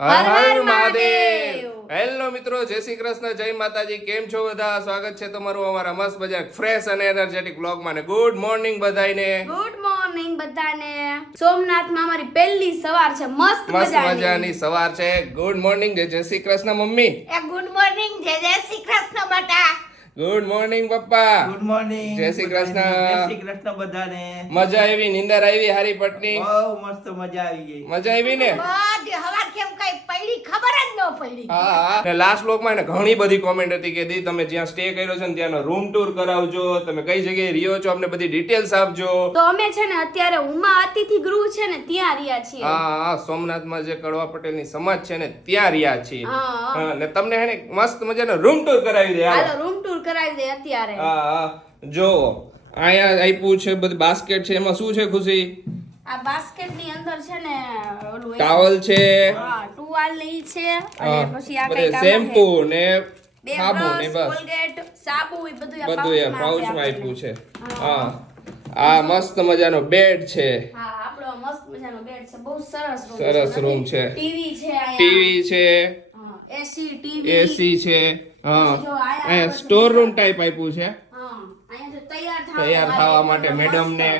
Har Har Mahadev. Hello મિત્રો, જય શ્રી કૃષ્ણ, જય માતાજી. કેમ છો બધા? સ્વાગત છે તમારું અમારા મસ્ત મજા ફ્રેશ અને એનર્જેટિક બ્લોગમાં. ને ગુડ મોર્નિંગ બધાને. ગુડ મોર્નિંગ બધાને. સોમનાથમાં અમારી પહેલી સવાર છે, મસ્ત મજાની સવાર છે. ગુડ મોર્નિંગ, જય Shri Krishna mummy. Good morning, જય શ્રી કૃષ્ણ બેટા. ગુડ મોર્નિંગ પપ્પા. Good morning. જય શ્રી કૃષ્ણ. જય શ્રી કૃષ્ણ બધાને. મજા આવી? નીંદર આવી હારી પટની? બહુ મસ્ત મજા આવી ગઈ. મજા આવી ને? બધી હવાર કેમ કઈ પડી ખબર જ ન પડી. હા. ને લાસ્ટ બ્લોગમાં એને ઘણી બધી કોમેન્ટ હતી કે દી તમે જ્યાં સ્ટે કર્યો છે ને ત્યાંનો રૂમ ટૂર કરાવજો, તમે કઈ જગ્યાએ રહ્યો છો, અમને બધી ડિટેલ્સ આપજો. તો અમે છે ને અત્યારે ઉમા અતિથિ ગૃહ છે ને ત્યાં રહ્યા છીએ. હા, સોમનાથમાં જે કડવા પટેલની સમાજ છે ને ત્યાં રહ્યા છીએ. હા. ને તમને હે ને મસ્ત મજાનો રૂમ ટૂર કરાવી દે. હાલો રૂમ ટૂર કરાવી દે અત્યારે. હા, જો અહીંયા આપ્યું છે બધું બાસ્કેટ છે. એમાં શું છે ખુશી? આ બાસ્કેટ ની અંદર છે ને ઓલું ટાવલ છે, હા ટુવાલ ની છે અને પછી આ કઈ કામ શેમ્પુ ને બે સાબુ ને બ્રશ, બસ કોલગેટ, સાબુ એ બધું બધું પાઉચમાં આપ્યું છે. હા, આ મસ્ત મજાનો બેડ છે. હા, આપણો મસ્ત મજાનો બેડ છે, બહુ સરસ રૂમ છે. ટીવી છે અહીંયા, ટીવી છે, એસી ટીવી, એસી છે. હા, જો આયા અહીંયા સ્ટોર રૂમ ટાઈપ આપ્યું છે, હા અહીંયા જો તૈયાર તૈયાર થવા માટે મેડમ ને.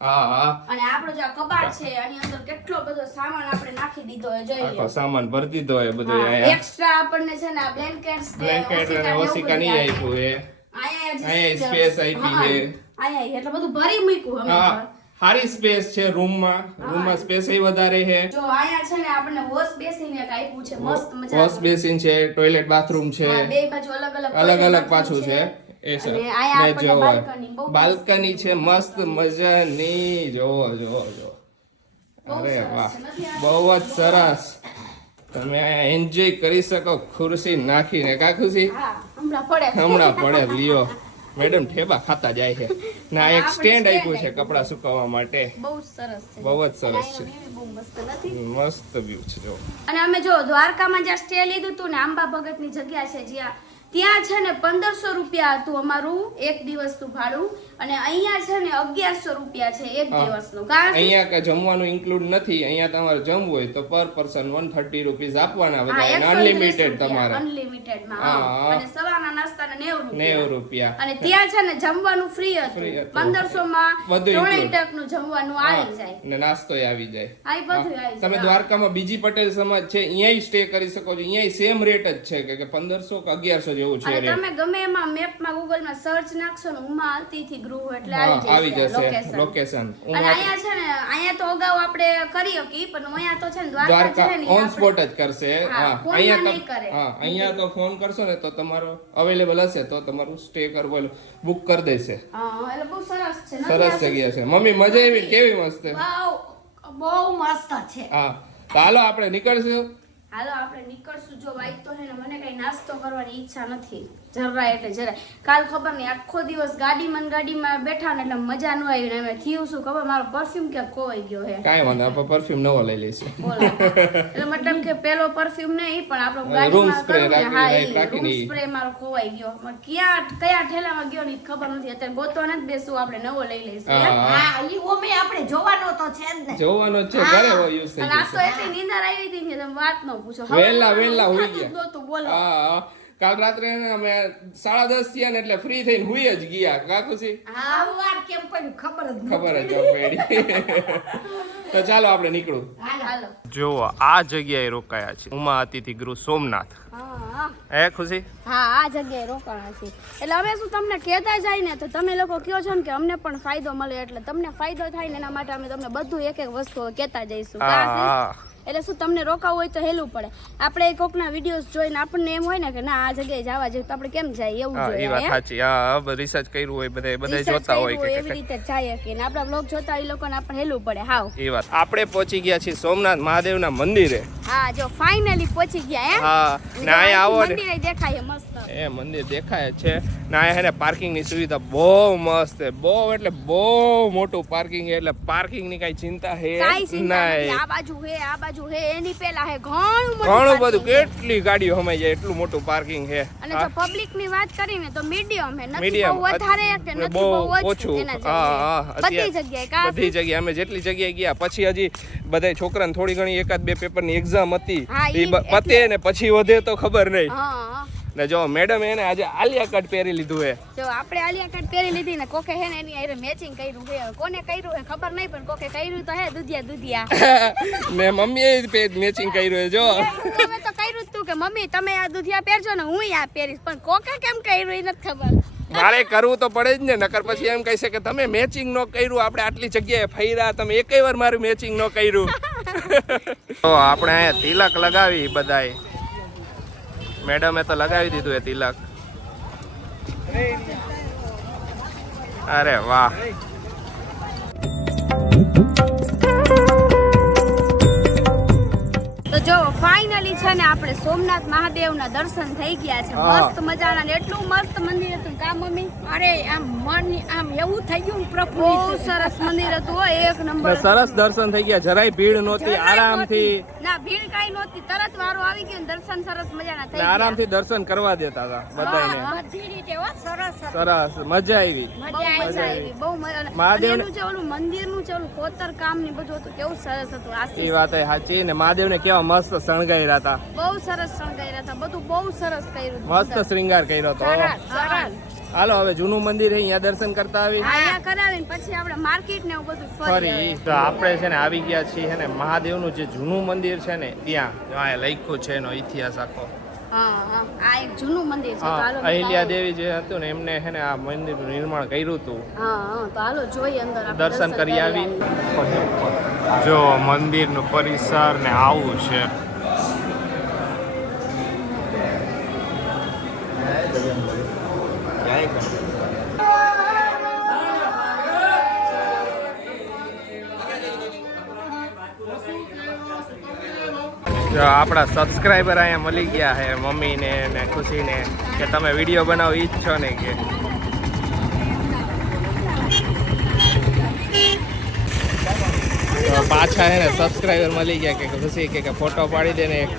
હા હા, અને આપણો જે આ કબાટ છે આની અંદર કેટલો બધો સામાન આપણે નાખી દીધો હોય, જોઈ આખો લો. સામાન ભરી દીધો હોય બધું. હા, અહીંયા એક્સ્ટ્રા આપણને છે ને આ બ્લેન્કેટ્સ ને બ્લેન્કેટ અને ઓશિકા નહીં આપ્યું છે. અહીંયા સ્પેસ આપી છે. અહીંયા એટલે બધું ભરી મૂક્યું અમે હા, તો. સારી સ્પેસ છે રૂમમાં સ્પેસ એ વધારે છે. જો અહીંયા છે ને આપણને વોશ બેસિન એક આપ્યું છે, મસ્ત મજાનું. વોશ બેસિન છે, ટોયલેટ બાથરૂમ છે, હા, બે બાજુ અલગ અલગ પાછું છે. એ છે અને અહીંયા ને આપણને જોવો balcony બહુ બાલ્કની છે મસ્ત મજાની. જોવો બહુ અરે સરસ વાહ, છે, નથી આ? બહુ જ સરસ. તમે અહીંયા એન્જોય કરી શકો ખુરશી નાખીને. કા ખુશી? હા, હમણાં હમણાં પડે લ્યો. મેડમ ઠેબા ખાતા જાય છે. ના એક આપણે સ્ટેન્ડ stand આપ્યું છે કપડા સુકવવા માટે. બહુ જ સરસ છે. બહુ જ સરસ છે. અને અહીંનો view બહુ મસ્ત નથી? મસ્ત વ્યૂ છે જો. અને અમે જો દ્વારકામાં જ્યાં સ્ટે લીધું હતું ને, આંબા ભગતની જગ્યા છે જ્યાં, ત્યાં છે ને 1500 રૂપિયા હતું અમારું એક દિવસનું ભાડું, અને અહીંયા છે ને 1100 રૂપિયા છે એક દિવસનું. કારણ કે અહીંયા કે જમવાનું ઇન્ક્લુડ નથી. અહીંયા તમારે જમવું હોય તો પર પર્સન 130 રૂપીસ આપવાના બધા. અનલિમિટેડ તમારે. અનલિમિટેડ માં હા. હા. અને સવારના નાસ્તાના 90 રૂપિયા. અને ત્યાં છે ને જમવાનું ફ્રી Free હતું. હતું. 1500 માં બધું ત્રણેય include. ટકનું જમવાનું આવી જાય. ને નાસ્તોય આવી જાય. આ ઈ બધું આવી તમે જાય. દ્વારકામાં બીજી પટેલ સમાજ છે અહીંયાય સ્ટે કરી શકો છો. અહીંયાય સેમ રેટ જ છે કે 1500 કે 1100 જેવું છે અને રેટ. તમે ગમે એમાં મેપમાં ગૂગલમાં સર્ચ નાખશો ને ઉમા અતિથિ ગૃહ એટલે હા, આવી જશે લોકેશન. લોકેશન. અને અહીંયા છે ને અહીંયા તો અગાઉ આપણે કરી હકી, પણ અહીંયા તો છે ને દ્વારકા દ્વારકા છે ને ઓન આપણે- સ્પોટ જ કરશે. હા, હા, ફોનમાં અહીંયા નહીં કરે. હા, અહીંયા તો ફોન કરશો ને તો તમારો અવેલેબલ હશે તો તમારું સ્ટે કરવું બુક કરી દેશે. હા, એટલે બહુ સરસ છે. નથી સરસ આ જગ્યા છે. મમ્મી મજા આવી? કેવી મસ્ત? બહુ મસ્ત છે. હા, તો હાલો આપણે નીકળશું. હાલો આપણે નીકળશું. જો વાઈક તો છે ને મને કઈ નાસ્તો કરવાની ઈચ્છા નથી જરાય, એટલે જરાય. કાલ ખબર નહીં આખો દિવસ ગાડીમાં બેઠા ને એટલે મજા ન આવી, ને અમે થયું શું ખબર, મારો પરફ્યુમ ક્યાંક ખોવાઈ ગયો હે. કાંઈ વાંધો, આપણે પરફ્યુમ નવો લઈ લઈશું. બોલો. એટલે મતલબ કે પેલો પરફ્યુમ નહીં પણ આપણો room ગાડીમાં spray કરું ને, હા, એ રાખીને room spray મારો ખોવાઈ ગયો. મને કયા ઠેલામાં ગયો ને ઈ ખબર નથી. અત્યારે ગોતવા નથી બેસવું, આપણે નવો લઈ લઈશું. હા, હે? હા. હા, ઈ ઓમે આપણે જોવાનો તો છે જ ને. જોવાનો જ છે, ઘરે યુઝ થઈ અને આ તો જશે. એટલી નીંદર આવી હતી કે તમે વાત ન પૂછો. વહેલા હોઈ ખાતું જ ગયા. નહોતું, બોલો. હા, કાલ રાત્રે ને અમે 10:30 થયા ને એટલે ફ્રી થઈને હુઈ જ ગયા. કા ખુશી? હા, સવાર કેમ પડ્યું ખબર જ ન ખબર જ ન પડી. તો ચાલો આપણે નીકળું. હાલો. જો આ જગ્યાએ રોકાયા છે ઉમા અતિથિ ગૃહ સોમનાથ. હા, હે ખુશી? હા, આ જગ્યાએ રોકાણા છે. એટલે અમે શું તમને કહેતા જાય ને તો તમે લોકો કહો છો ને કે અમને પણ ફાયદો મળે, એટલે તમને ફાયદો થાય ને એના માટે અમે તમને બધું એક વસ્તુ કહેતા જઈશું. હા, એટલે શું તમને રોકાવું હોય તો હેલું પડે. આપણે કોકના વિડીયોઝ જોઈને આપણને એમ હોય ને કે ના આ જગ્યાએ જવા જેવું, તો આપણે કેમ જાય એવું હા, એ જોઈએ. વાત સાચી. હા, રિસર્ચ કર્યું હોય બધા Research જોતા હોય કર્યું કે એવી રીતે જાય કે ને આપણા બ્લોગ જોતા હોય એ લોકોને આપણે હેલું પડે. હાવ. એ વાત. આપણે પહોંચી ગયા છીએ સોમનાથ મહાદેવના મંદિરે. હા, જો ફાઇનલી પહોંચી ગયા એમ. હા, ને અહીંયા આવો ને મંદિરે દેખાય મસ્ત. એ મંદિર દેખાય જ છે ને. અહીંયા હે ને પાર્કિંગની સુવિધા બહુ મસ્ત છે. બહુ એટલે બહુ મોટું પાર્કિંગ છે, એટલે પાર્કિંગની કાંઈ ચિંતા હે કાંઈ ચિંતા નથી. નહીં. આ બાજુ હે એની પેલા હે ઘણું મોટું ઘણું parking બધું, છે. કેટલી ગાડીઓ હમાઈ જાય એટલું મોટું પાર્કિંગ છે. અને જો પબ્લિક ની વાત કરીને તો મીડિયમ હે, નથી Medium. બહુ વધારે કે નથી બહુ બહુ ઓછું. ઓછું. એના હા, જેવું છે. બધી જગ્યાએ બધી જગ્યાએ અમે જેટલી જગ્યાએ ગયા પછી હજી બધા છોકરાને થોડી ઘણી એકાદ બે પેપરની એક્ઝામ મતી હા, ઈ ઈ પતે ને પછી વધે તો ખબર નહીં. હા ને જો મેડમ એને આજે આલિયા કટ પહેરી લીધું હે. જો આપણે આલિયા કટ પહેરી લીધી ને કોકે હે ને એની હારે મેચિંગ કર્યું છે. કોને કર્યું હે ખબર નહીં પણ કોકે કર્યું તો હે દુધિયા ને મમ્મીએ મેચિંગ કર્યું હે જો. તમે તો કર્યું જ તું કે મમ્મી તમે આ દુધિયા પહેરજો ને હું આ પહેરીશ પણ કોકે કેમ કર્યું એ નથી ખબર. મારે કરવું તો પડે જ ને, નકર પછી એમ કહી છે કે તમે મેચિંગ નો કર્યું, આપણે આટલી જગ્યાએ ફર્યા, તમે એકેય વાર મારું મેચિંગ નો કર્યું. તો આપણે અહીંયા તિલક લગાવી બધાય. મેડમે તો લગાવી દીધું એ તિલક. અરે વાહ. તો જો ફાઇનલી છે ને આપણે સોમનાથ મહાદેવના દર્શન થઈ ગયા છે. મસ્ત મજાના ને એટલું મસ્ત મંદિર હતું કા મમ્મી. અરે આમ મન આમ એવું થઈ ગયું પ્રભુ બહુ સરસ મંદિર હતું હો, એક નંબર. સરસ દર્શન થઈ ગયા, જરાય ભીડ નહોતી, આરામથી. ના ભીડ કાઈ નહોતી, તરત વારો આવી ગયો ને દર્શન સરસ મજાના થઈ ગયા. આરામથી દર્શન કરવા દેતા હતા બધાને. બધી રીતે હો સરસ સરસ મજા આવી. બહુ મજા આવી, બહુ મજા. મહાદેવને- મહાદેવનું જે ઓલું મંદિરનું જે ઓલું કોતર કામ ને બધું હતું કેવું સરસ હતું. એ આશીષ વાત સાચી. ને મહાદેવને કેવા મસ્ત શણગાર્યા હતા, બહુ સરસ શણગાર્યા હતા, બધું બહુ સરસ કર્યું. મસ્ત શ્રૃંગાર કર્યો હતો. સરસ. હાલો હવે જૂનું મંદિર છે અહીંયા દર્શન કરતા આવી અહીંયા કરાવીને પછી આપણે માર્કેટ ને એવું બધું ફરી. ફરી. તો આપણે છે ને આવી ગયા છીએ ને મહાદેવનું જે જૂનું મંદિર છે ને ત્યાં અહીંયા લખ્યું છે એનો ઇતિહાસ આખો. હા આ એક જૂનું મંદિર છે. તો હા, હાલો અહિલ્યા દેવી જે હતું ને એમને છે ને આ મંદિરનું નિર્માણ કર્યું હતું. હા તો હાલો જોઈએ અંદર આપણે દર્શન કરી આવી. જો મંદિરનું પરિસર ને આવું છે. જો આપણા સબસ્ક્રાઈબર અહીંયા મળી ગયા છે મમ્મીને ને ખુશીને કે તમે વિડીયો બનાવો ઈ જ છો ને કે. તો પાછા હે ને સબસ્ક્રાઈબર મળી ગયા કે ખુશી કે ફોટો પાડી દે ને એક.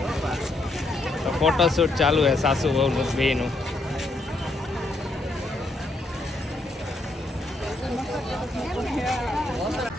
તો ફોટોશૂટ ચાલુ હે સાસુ બહુ બેનું.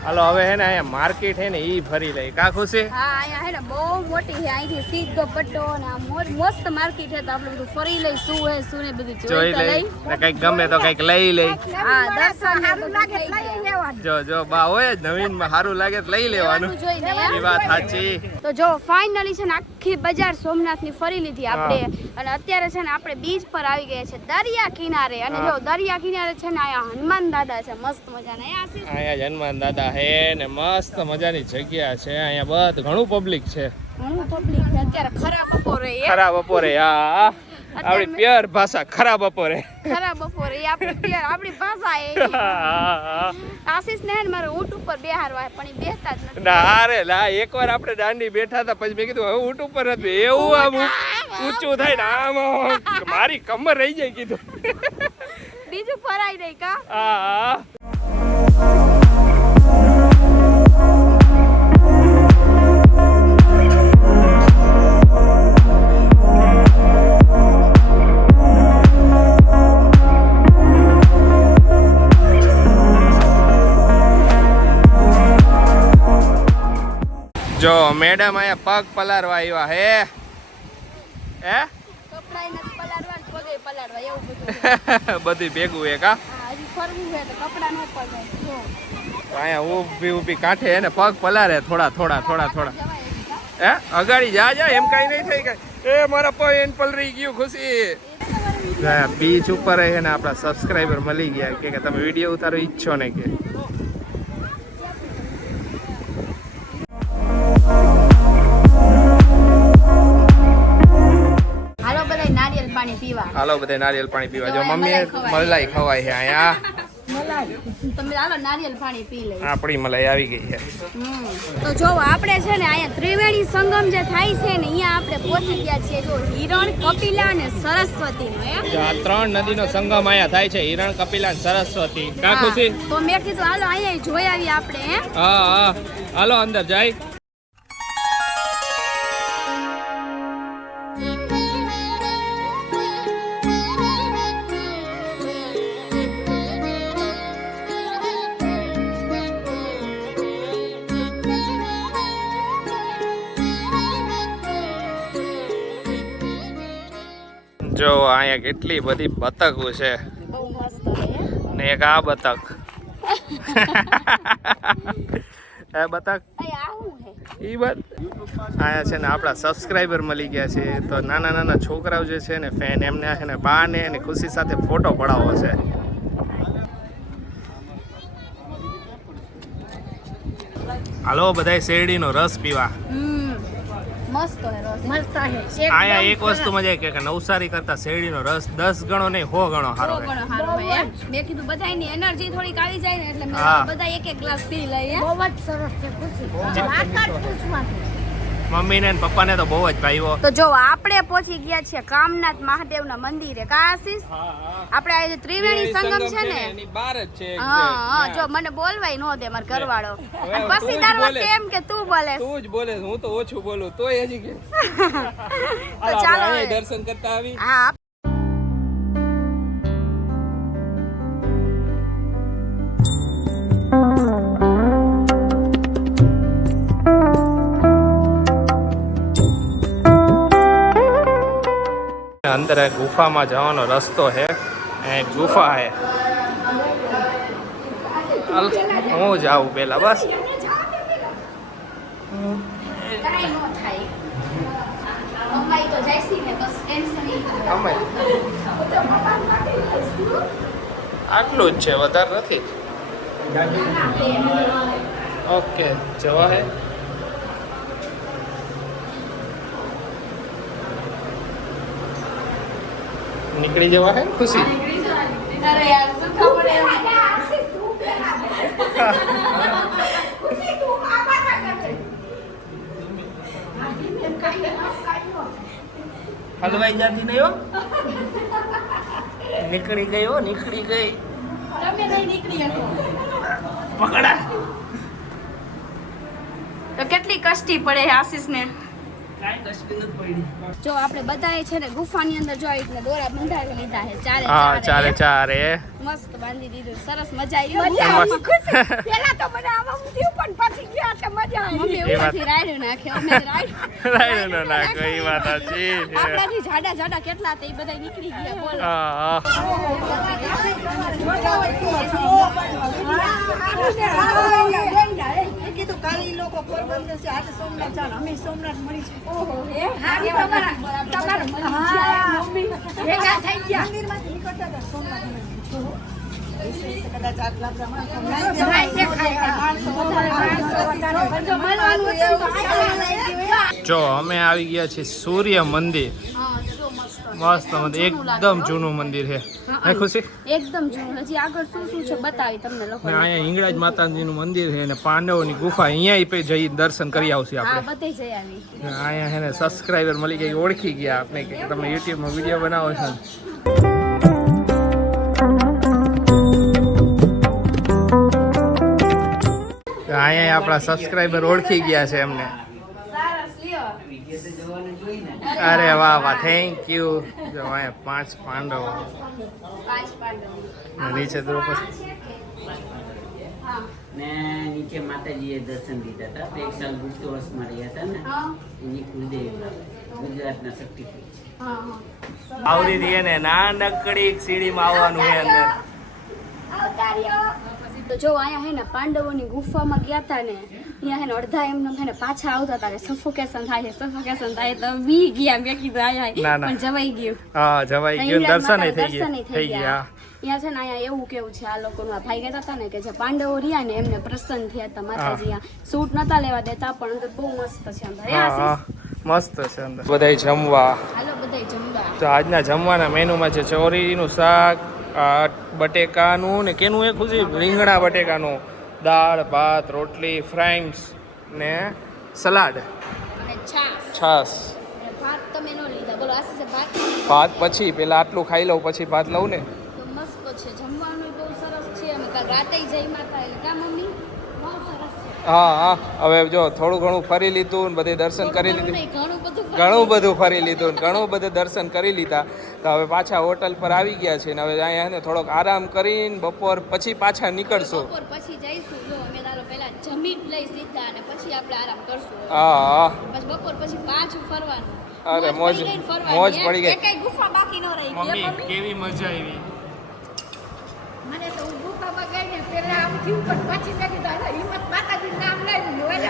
હાલો હવે હે ને અહીંયા માર્કેટ હે ને ઈ ફરી લઈ કા ખુશી. હા અહીંયા હે ને બહુ મોટી છે. અહીંથી સીધો પટ્ટો ને આમ મસ્ત માર્કેટ છે. તો આપણે બધું ફરી લઈ શું ને બધું જોઈ તો લઈ ને કઈક ગમે તો કઈક લઈ લઈ. હા દર્શન ને બધું થઈ ગયા. જો બા હોય જ નવીન માં સારું લાગે તો લઈ લેવાનું. જોઈને એ વાત સાચી. તો જો ફાઇનલી છે ને આખી બજાર સોમનાથ ની ફરી લીધી આપણે. અને અત્યારે છે ને આપણે બીચ પર આવી ગયા છે દરિયા કિનારે. અને જો દરિયા કિનારે છે ને અહીંયા હનુમાન દાદા છે મસ્ત મજાના. અહીંયા જ હનુમાન દાદા હે ને મસ્ત મજાની જગ્યા છે. અહીંયા બધું ઘણું પબ્લિક છે. ઘણું પબ્લિક છે અત્યારે ખરા બપોરે. ખરા બપોરે. હા આપણી પ્યોર ભાષા ખરા બપોરે. ખરા બપોરે એ આપણી ભાષા એ. આશીષ ને મારે ઊંટ ઉપર બેહારવા પણ એ બેહતા જ નથી. ના રે લા એકવાર આપણે દાંડી બેઠા હતા પછી મેં કીધું હવે ઊંટ ઉપર નથી એવું આમ ઊંચું થાય ને આમ મારી કમર રહી જાય કીધું. બીજું ફરાઈ દે કા. હા જો મેડમ અહીંયા પગ પલારવા આવ્યા હે કપડાય નથી પલાળવા ને પગે પલાળવા એવું બધું. બધું ભેગું હે કા. હા, હજી ફરવું છે તો કપડા ન પગે. જો અહીંયા ઊભી કાંઠે હે ને પગ પલારે થોડા. જવાય એમ કા? અગાડી જા એમ કઈ નહીં થઈ કઈ. એ મારા પગ પલરી ગયું ખુશી. બીચ ઉપર હે ને આપણા સબસ્ક્રાઈબર મળી ગયા કે તમે વિડીયો ઉતારો ઈચ્છો ને કે. હાલો બધા નારિયેલ પાણી પીવા. હાલો બધે નારિયેલ પાણી પીવા. જો મમ્મી મલાઈ ખવાય છે અહીંયા. તમે હાલો નારિયેલ પાણી પી લઈ. આપણી મલાઈ આવી ગઈ છે. તો જો આપણે છે ને અહીંયા ત્રિવેણી સંગમ જે થાય છે ને અહીંયા આપણે પહોંચી ગયા છીએ. જો હિરણ કપિલા અને સરસ્વતી નો. જો આ ત્રણ નદીનો સંગમ અહીંયા થાય છે, હિરણ કપિલા અને સરસ્વતી. કા ખુશી? તો મેં કીધું હાલો અહીંયા જોઈ આવી આપણે. હા હાલો અંદર જાય. જો અહીંયા કેટલી બધી બતકો છે બહુ મસ્ત છે ને એક આ બતક એ બતક આ હું હે ઈ વાત આયા છે ને આપણા સબસ્ક્રાઇબર મળી ગયા છે તો નાના નાના છોકરાઓ જે છે ને ફેન એમને છે ને બા ને અને ખુશી સાથે ફોટો પડાવવો છે. હાલો બધાય શેરડીનો રસ પીવા. મસ્ત હે રસ મસ્ત છે આયા એક વસ્તુ મજા કે નવસારી કરતા શેરડીનો રસ 10 ગણો નહીં 100 ગણો સારો છે. ઘણો સારો હે એમ મેં કીધું બધાની એનર્જી થોડીક આવી જાય ને એટલે મેં હા. બધા એક એક ગ્લાસ પી લઈએ બહુ જ સરસ છે ખુશી આકાશ પૂછવાનું મમ્મીને ને પપ્પાને તો બહુ જ ભાઈઓ. તો જો આપણે પહોંચી ગયા છીએ કામનાથ મહાદેવના મંદિરે કા આશીષ આપણે આ જે ત્રિવેણી સંગમ છે ને એની બહાર જ છે. હા જો મને બોલવાય નો દે મારો ઘરવાળો અને પછી તારો કેમ કે તું બોલે તું જ બોલે હું તો ઓછું બોલું તોય હજી કે તો ચાલો અહીંયા હવે. દર્શન કરતા આવી. હા અંદર એક ગુફામાં જવાનો રસ્તો છે એક ગુફા છે. હું જાઉં પેલા બસ કાઈ નો થાય મમ્માઈ તો જઈસી ને બસ ટેન્શન નહીં અમે આટલું જ છે વધારે નથી. ઓકે જવા હે નીકળી જવા હે ખુશી. અરે યાર શું ખબર એમ હલવાઈ જાતી નહીં હો. નીકળી ગઈ હો નીકળી ગઈ. તમે નહીં નીકળી હતો પકડા. તો કેટલી કષ્ટી પડે આશીષને. કાંઈ કષ્ટી નથી પડી. જો આપણે બધાએ છે ને ગુફાની અંદર જો આવી રીતના દોરા બંધાવી લીધા છે હા ચારે ચારે મસ્ત બાંધી દીધું સરસ મજા આવી મજા આવી મસ્ત. ખુશી પેલા તો મને આવા થયું પણ પછી ગયા એટલે મજા આવી મમ્મી એ વાત. ઉપરથી રાયડું નાખે અમે રાયડું રાયડું ન નાખો એ વાત સાચી છે. આપણાથી જાડા જાડા કેટલા તે બધા નીકળી ગયા બોલો હા કીધું કાલે ઈ લોકો પોરબંદર છે આજે સોમનાથ ચાલ અમે સોમનાથ મળી છે ઓહો હે હા તમારા મમ્મી ભેગા થઈ ગયા મંદિરમાંથી નીકળતા હતા સોમનાથ કદાચ આટલા પ્રમાણ જો અમે આવી ગયા છીએ સૂર્ય મંદિર. મસ્ત મંદિર એકદમ જૂનું મંદિર છે હે ખુશી. એકદમ જૂનું હજી આગળ શું શું છે બતાવી તમને લોકો ને અહીંયા હિંગળાજ માતાજીનું મંદિર છે અને પાંડવોની ગુફા અહીંયા પે જઈ દર્શન કરી આવશે હા આપણે. બધી જઈ આવી ને અહીંયા છે ને સબસ્ક્રાઇબર મળી ગયા ઓળખી ગયા આપણે કે તમે યુટ્યુબમાં વિડીયો બનાવો છો ને. તો અહીંયા આપણા સબસ્ક્રાઇબર ઓળખી ગયા છે એમને. સરસ લ્યો અરે વાહ વાહ થેન્ક યુ. જો અહીંયા 5 પાંડવો 5 પાંડવો ને નીચે દ્રૌપદી. હા ને નીચે માતાજીએ દર્શન લીધા હતા તો એક સાલ ગુપ્ત વર્ષમાં રહ્યા હતા ને હા એની કુલદેવી ગુજરાતના શક્તિપીઠ છે. હા આવડી દઈએ ને નાનકડી સીડીમાં આવવાનું છે અંદર. તો જો અહીંયા હે ને પાંડવોની ગુફામાં ગયા હતા ને અહીંયા હે ને અડધા એમને હે ને પાછા આવતા હતા કે સફોકેશન થાય છે સફોકેશન થાય તો બી ગયા મેં કીધું ના, આયા ના. પણ જવાઈ ગયું હા જવાઈ ગયું દર્શન થઈ થઈ ગયા. અહીંયા છે ને અહીંયા એવું કેવું છે આ લોકોનું આ ભાઈ કહેતા હતા ને કે જે પાંડવો રહ્યા ને એમને પ્રસન્ન થયા હતા માતાજી સૂટ નતા લેવા દેતા પણ અંદર બહુ મસ્ત છે અંદર હે હા આશીષ? મસ્ત છે અંદર બધાય જમવા. હાલો બધાય જમવા તો આજના જમવાના મેનુમાં છે ચોરીનું શાક, આ બટેકાનું ને કેનું એ ખુશી રીંગણા બટેકાનું, દાળ ભાત રોટલી ફ્રાઈમ્સ ને સલાડ અને છાશ છાશ. અને ભાત તમે ન લીધા બોલો આશીષે ભાત ભાત પછી પેલા આટલું ખાઈ લઉં પછી ભાત લઉં ને. તો મસ્ત છે જમવાનું બહુ સરસ છે અમે કાલ રાતે જઈ માતા એટલે કા મમ્મી બહુ સરસ છે હા હા હવે જો થોડું ઘણું ફરી લીધું ને બધે દર્શન કરી લીધું. નહીં, ઘણું બધું ઘણું બધું ફરી લીધું ને ઘણું બધું દર્શન કરી લીધા. તો હવે પાછા હોટલ પર આવી ગયા છે ને હવે અહીંયા છે ને થોડોક આરામ કરીને બપોર પછી પાછા નીકળશું. બપોર પછી જઈશું જો અમે તારો પહેલા જમી જ લઈ સીધા અને પછી આપણે આરામ કરશું હા હા પછી બપોર પછી પાછું ફરવાનું અરે મોજ પડી ગઈ ને ફરવાની. મોજ પડી ગઈ. એકેય ગુફા બાકી ન રહી મમ્મી મમ્મી કેવી મજા આવી. મને તો હું ગુફામાં ગઈ ને પેલા આમ થયું પણ પછી મેં કીધું હાલો હિંમત માતાજીનું નામ લઈને જોયા.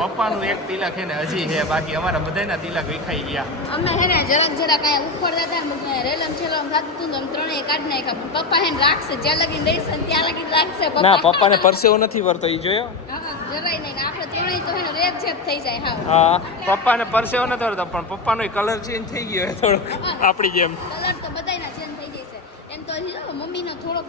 પપ્પાનું એક તિલક છે ને હજી છે, બાકી અમારા બધાના તિલક વિખાઈ ગયા. અમે હે ને જરાક કાંઈ ઉખડતા હતા ને બધું રેલમ છેલમ થતું હતું ને અમે ત્રણેય કાઢી નાખ્યા. પણ પપ્પા હે ને રાખશે, જ્યાં લગીને રહીશે ને ત્યાં લગીને રાખશે પપ્પા. ના પપ્પાને પરસેવો નથી વરતો, ઈ જોયો. હા, જરાય નહીં. આપણે ત્રણેય તો હે ને રેત છેદ થઈ જાય હાવ. હા પપ્પાને પરસેવો નથી વરતો, પણ પપ્પાનો કલર ચેન્જ થઈ ગયો થોડોક આપણી જેમ. કલર તો બધાયના ચેન્જ થઈ જશે. એમ તો હજી જો મમ્મીનો થોડોક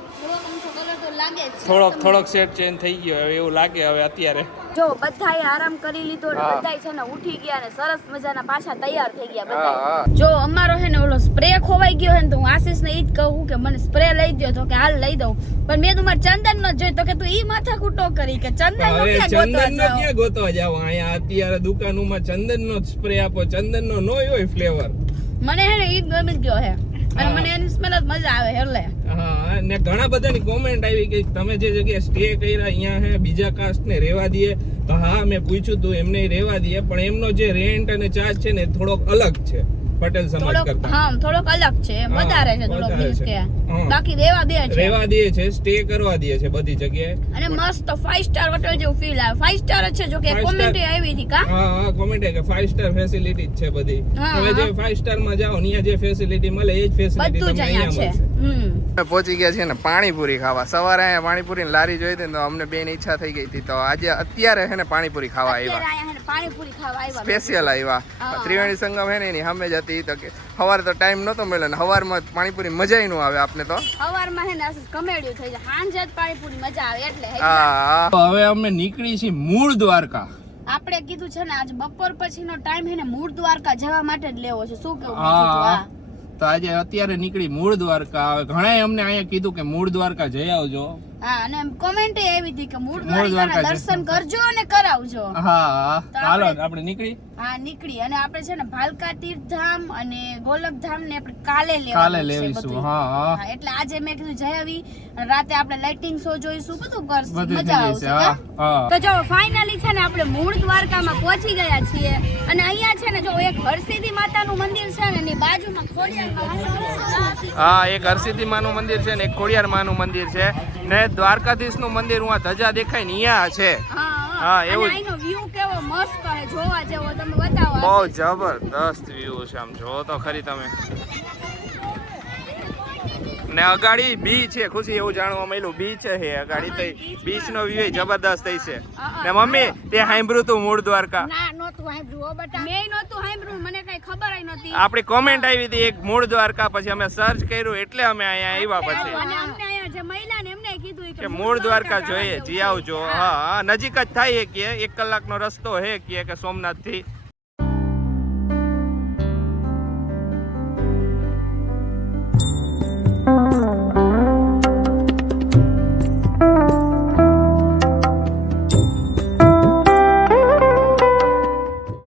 અમથો કલર તો લાગે જ છે. થોડોક શેડ ચેન્જ થઈ ગયો હવે એવું લાગે હવે અત્યારે. જો બધાએ આરામ કરી લીધો ને હા. બધાય છે ને ઉઠી ગયા ને સરસ મજાના પાછા તૈયાર થઈ ગયા હા, બધા. હા. જો અમારો હે ને ઓલો સ્પ્રે ખોવાઈ ગયો હે ને તો હું આશીષને ઈ જ કહું કે મને સ્પ્રે લઈ દ્યો, તો કે હાલ લઈ દઉં. પણ મેં તમારે ચંદન નો જોઈ, તો કે તું ઈ માથા કૂટો કરી કે ચંદન નો હવે ક્યાં ગોતવા ચંદનનો જાવ? ક્યાં ગોતવા જાવ? અહીંયા અત્યારે દુકાનોમાં ચંદનનો સ્પ્રે આપો, ચંદનનો નો હોય ફ્લેવર. મને હે ને ઈ જ ગમી ગયો હે અને હા. મને એની સ્મેલ જ મજા આવે એટલે. હા ને ઘણા બધાની કોમેન્ટ આવી કે તમે જે જગ્યાએ સ્ટે કર્યા અહીંયા હે બીજા કાસ્ટ ને રહેવા દઈએ, તો હા મેં પૂછ્યું તું એમને રહેવા દઈએ, પણ એમનો જે રેન્ટ અને ચાર્જ છે ને એ થોડોક અલગ છે પટેલ સમાજ થોડોક કરતા. હા થોડોક અલગ છે, હા, વધારે છે થોડોક વધારે means છે. કે હા. બાકી રેવા દે છે રહેવા દઈએ છે, સ્ટે કરવા દઈએ છે બધી જગ્યાએ. અને મસ્ત 5 સ્ટાર હોટલ જેવું ફીલ આવે. 5 સ્ટાર જ છે, જો કે 5 star. કોમેન્ટ આવી હતી કા. હા કોમેન્ટ કે 5 સ્ટાર ફેસિલિટી છે બધી. હા, તમે જે હા. 5 સ્ટાર માં જાઓ ને અહીંયા જે ફેસિલિટી મળે એ જ ફેસિલિટી બધું જ તમને અહીંયા છે. અહીંયા પહોંચી ગયા છે ને પાણીપુરી ખાવા. સવારે અહીંયા પાણીપુરીની લારી જોઈ હતી ને તો અમને બેન ઈચ્છા થઈ ગઈ હતી, તો આજે અત્યારે છે ને પાણીપુરી ખાવા અત્યારે આવ્યા. આયા હે ને પાણીપુરી ખાવા આવ્યા. સ્પેશિયલ આવ્યા. હા. ત્રિવેણી સંગમ હે ને એની સામે જ હતી, તો કે સવારે તો ટાઈમ નહોતો મળ્યો ને સવારમાં પાણીપુરી મજા ય ન આવે આપને તો. સવારમાં હે ને આસુસ કમેડિયું થઈ જાય, સાંજે જ પાણીપુરી મજા આવે એટલે હે. હા હવે અમે નીકળી છીએ મૂળ દ્વારકા. આપણે કીધું છે ને આજ બપોર પછીનો ટાઈમ હે ને મૂળ દ્વારકા જવા માટે જ લેવો છે. શું કેવું? હા. મેં કીધું, હા. તો આજે અત્યારે નીકળી મૂળ દ્વારકા. હવે ઘણાએ અમને અહીંયા કીધું કે મૂળ દ્વારકા જઈ આવજો. હા અને કોમેન્ટ આવી હતી કે મૂળ મૂળ દ્વારકાના દ્વારકા દર્શન કરજો અને કરાવજો. હા તો હાલો આપણે- આપણે નીકળી હા નીકળી અને આપણે છે ને ભાલકા તીર્થધામ અને ગોલકધામ ને આપણે કાલે કાલે લેવાનું છે લેવીશું. બધું. હા હા હા, એટલે આજે મેં કીધું જઈ આવી અને રાતે આપણે લાઇટિંગ શો જોઈશું, બધું કરશું, બધું મજા થઈ આવશે. જશે. હા હા? હા તો જો ફાઇનલી છે ને આપણે મૂળ દ્વારકામાં પહોંચી ગયા છીએ અને અહીંયા છે ને જો એક હરસિદ્ધિ માતાનું મંદિર છે ને એની બાજુમાં ખોડિયાર માતાનું મંદિર. હા એક હરસિદ્ધિ માનું મંદિર છે ને એક ખોડિયાર માનું મંદિર છે ને દ્વારકાધીશનું મંદિર હું આ ધજા દેખાય ને અહીંયા છે. હા હા, અને એવું જ. અહીંનો વ્યૂ કેવો મસ્ત છે, જોવા જેવો. તમે બતાવો. બહુ જબરદસ્ત વ્યૂ છે, આમ જો તો ખરી તમે. ને અગાડી બીચ છે, ખુશી એવું જાણવા મળ્યું બીચ છે અગાડી, તો બીચ નો વ્યૂ જબરદસ્ત થઈ છે. ને મમ્મી તે સાંભળ્યું તું મૂળ દ્વારકા? ના નહોતું સાંભળ્યું હો બેટા. મેં નહોતું સાંભળ્યું, મને કઈ ખબર ય નહોતી. આપણી કોમેન્ટ આવી હતી એક મૂળ દ્વારકા, પછી અમે સર્ચ કર્યું એટલે અમે અહીંયા આવ્યા પછી અને અમને અહીંયા જે મહિલા ને એમને કીધું કે મૂળ દ્વારકા જોઈએ, જી આવજો. હા હા નજીક જ થાય કે 1 કલાકનો રસ્તો હે કે સોમનાથ થી.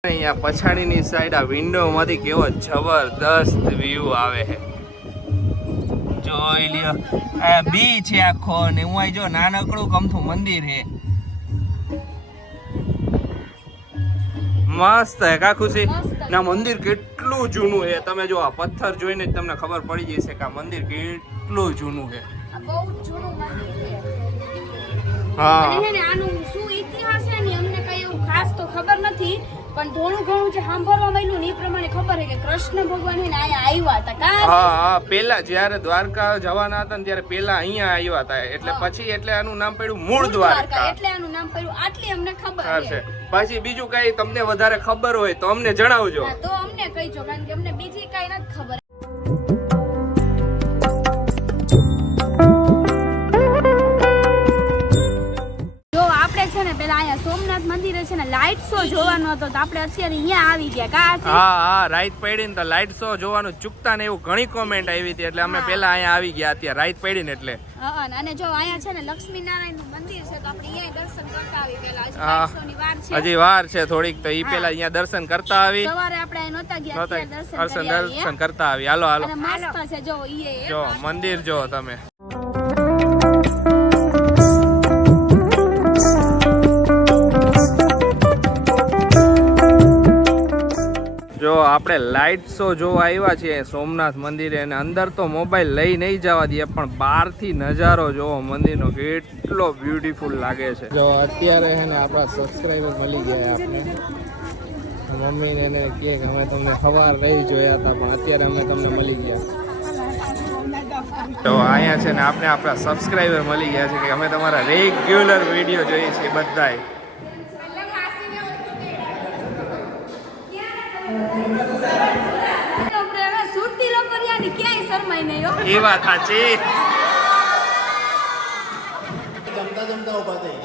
અહીંયા પછાડીની સાઈડ આ વિન્ડો માંથી કેવો જબરદસ્ત વ્યૂ આવે છે. જોઈ લ્યો આ બીચ છે આખો ને હું અહીં જો નાનકડું કમથું મંદિર છે. મસ્ત હે કા ખુશી? મસ્ત. ના મંદિર કેટલું જૂનું છે, તમે જો આ પથ્થર જોઈને જ તમને ખબર પડી જશે કે આ મંદિર કેટલું જૂનું છે. આ બહુ જ જૂનું મંદિર છે. હા અને છે ને આનું શું ઇતિહાસ છે ને અમને કઈ એવું ખાસ તો ખબર નથી, પણ થોડું ઘણું જે સાંભળવા મળ્યું ને એ પ્રમાણે ખબર છે કે કૃષ્ણ ભગવાન છે ને અહીંયા આવ્યા હતા કા. હા હા પેલા જ્યારે દ્વારકા જવાના હતા ને ત્યારે પેલા અહીંયા આવ્યા હતા, એટલે પછી એટલે આનું નામ પડ્યું મૂળ દ્વારકા. એટલે આનું નામ પડ્યું. આટલી અમને ખબર છે. છે. પછી બીજું કઈ તમને વધારે ખબર હોય તો અમને જણાવજો. હા, તો અમને કહીજો કારણ કે અમને બીજી કઈ નથી ખબર. જો આપણે છે ને પેલા અહીંયા સોમનાથ મંદિરે છે ને લાઇટ શો જોવાનો હતો, તો આપણે અત્યારે અહીંયા આવી ગયા કા આશીષ? હા હા રાઈટ પડી ને તો લાઈટ શો જોવાનું ચૂકતા ને એવું ઘણી કોમેન્ટ આવી હતી, એટલે અમે પેલા અહીંયા આવી ગયા. અત્યારે રાઈટ પડી ને એટલે હા, અને જો અહીંયા છે ને લક્ષ્મીનારાયણ નું મંદિર છે, તો આપણે અહીંયા દર્શન કરતા આવી પેલા. હજી હા. 500 ની વાર છે. હજી વાર છે થોડીક, તો ઈ પેલા અહીંયા દર્શન કરતા આવી. સવારે આપણે અહીં નહોતા ગયા, નહોતા- અત્યારે દર્શન કરી આવીએ. દર્શન કરતા આવી. હાલો હાલો અને મસ્ત છે જો ઈ જો મંદિર જો તમે. જો આપણે લાઇટ શો જોવા આવ્યા છીએ સોમનાથ મંદિરે અને અંદર તો મોબાઈલ લઈ નહીં જવા દઈએ પણ બહારથી નજારો જોવો મંદિરનો કેટલો બ્યુટીફુલ લાગે છે. જો અત્યારે છે ને આપણા સબસ્ક્રાઈબર મળી ગયા આપણે. મમ્મીને એને કહે કે અમે તમને સવાર રહી જોયા હતા પણ અત્યારે અમે તમને મળી ગયા. તો અહીંયા છે ને આપણે આપણા સબસ્ક્રાઈબર મળી ગયા છે કે અમે તમારા રેગ્યુલર વિડીયો જોઈએ છીએ બધાય. એ વાત સાચી.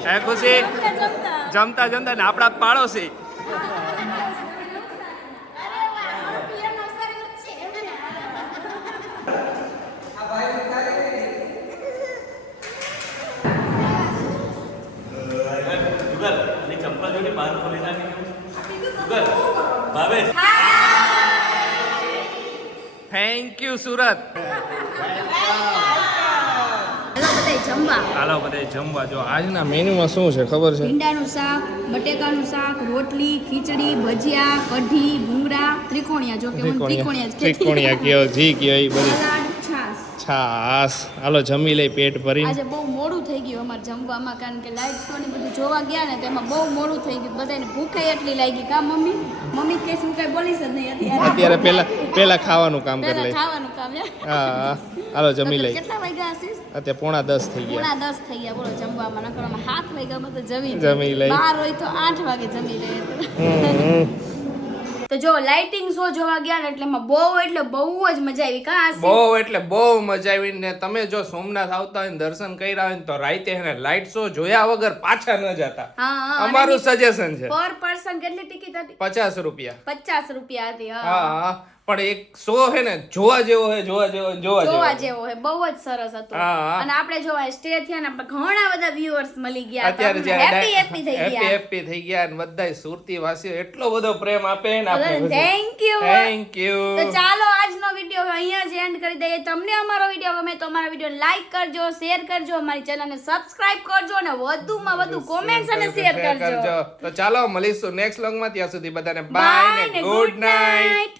હે ખુશી જમતા જમતા ને આપણા પાડોશી થેન્ક યુ સુરત. હાલો બધા જમવા. જો આજના મેન્યુમાં શું છે ખબર છે? ભીંડાનું શાક, બટેકાનું શાક, રોટલી, ખીચડી, ભજીયા, કઢી, ભૂંગળા, ત્રિકોણિયા. જો કે મને ત્રિકોણિયા કયો જી કયો એ બધી સલાડ, છાશ. છાસ. હાલો જમી લઈ પેટ ભરી. આજે બહુ મોડું થઈ ગયું અમારે જમવામાં કારણ કે લાઈટ શો ને બધું જોવા ગયા ને તેમાં બહુ મોડું થઈ ગયું. બધાને ભૂખે એટલી લાગી. કા મમ્મી? મમ્મી કે શું કઈ બોલીશ જ નહીં અત્યારે પેલા ખાવાનું કામ કરી લઈ. ખાવાનું કામ. હા હાલો જમી લઈ. કેટલા વાગ્યા હશે? અત્યારે 9:30 થઈ ગયા. 9:30 થઈ ગયા. બોલો જમવામાં નકરમાં 7 વાગ્યામાં તો જમી જમી લઈ. બહાર હોય તો 8 વાગે જમી લઈએ. તો જો લાઇટિંગ શો જોવા ગયા ને એટલે બહુ જ મજા આવી. કા બહુ મજા આવી ને તમે જો સોમનાથ આવતા હોય ને દર્શન કર્યા હોય ને તો રાતે હે ને લાઇટ શો જોયા વગર પાછા ન જતા. અમારું સજેશન છે. પર પર્સન કેટલી ટિકિટ હતી? 50 રૂપિયા. 50 રૂપિયા હતી. હા પણ એક શો હે ને જોવા જેવો હે. બહુ જ સરસ હતું. અને આપણે જોવા સ્ટે થયા ને આપણે ઘણા બધા વ્યુઅર્સ મળી ગયા. અત્યારે હેપી થઈ ગયા અને બધાય સુરતી વાસીઓ એટલો બધો પ્રેમ આપે ને આપણે થેન્ક યુ. તો ચાલો આજનો વિડિયો અહીંયા જ એન્ડ કરી દઈએ. તમને અમારો વિડિયો ગમે તો અમારા વિડિયો લાઈક કરજો, શેર કરજો, અમારી ચેનલને સબસ્ક્રાઇબ કરજો અને વધુમાં વધુ કોમેન્ટ્સ અને શેર કરજો. તો ચાલો મળીશું નેક્સ્ટ વ્લોગમાં. ત્યાં સુધી બધાને બાય ને ગુડ નાઇટ.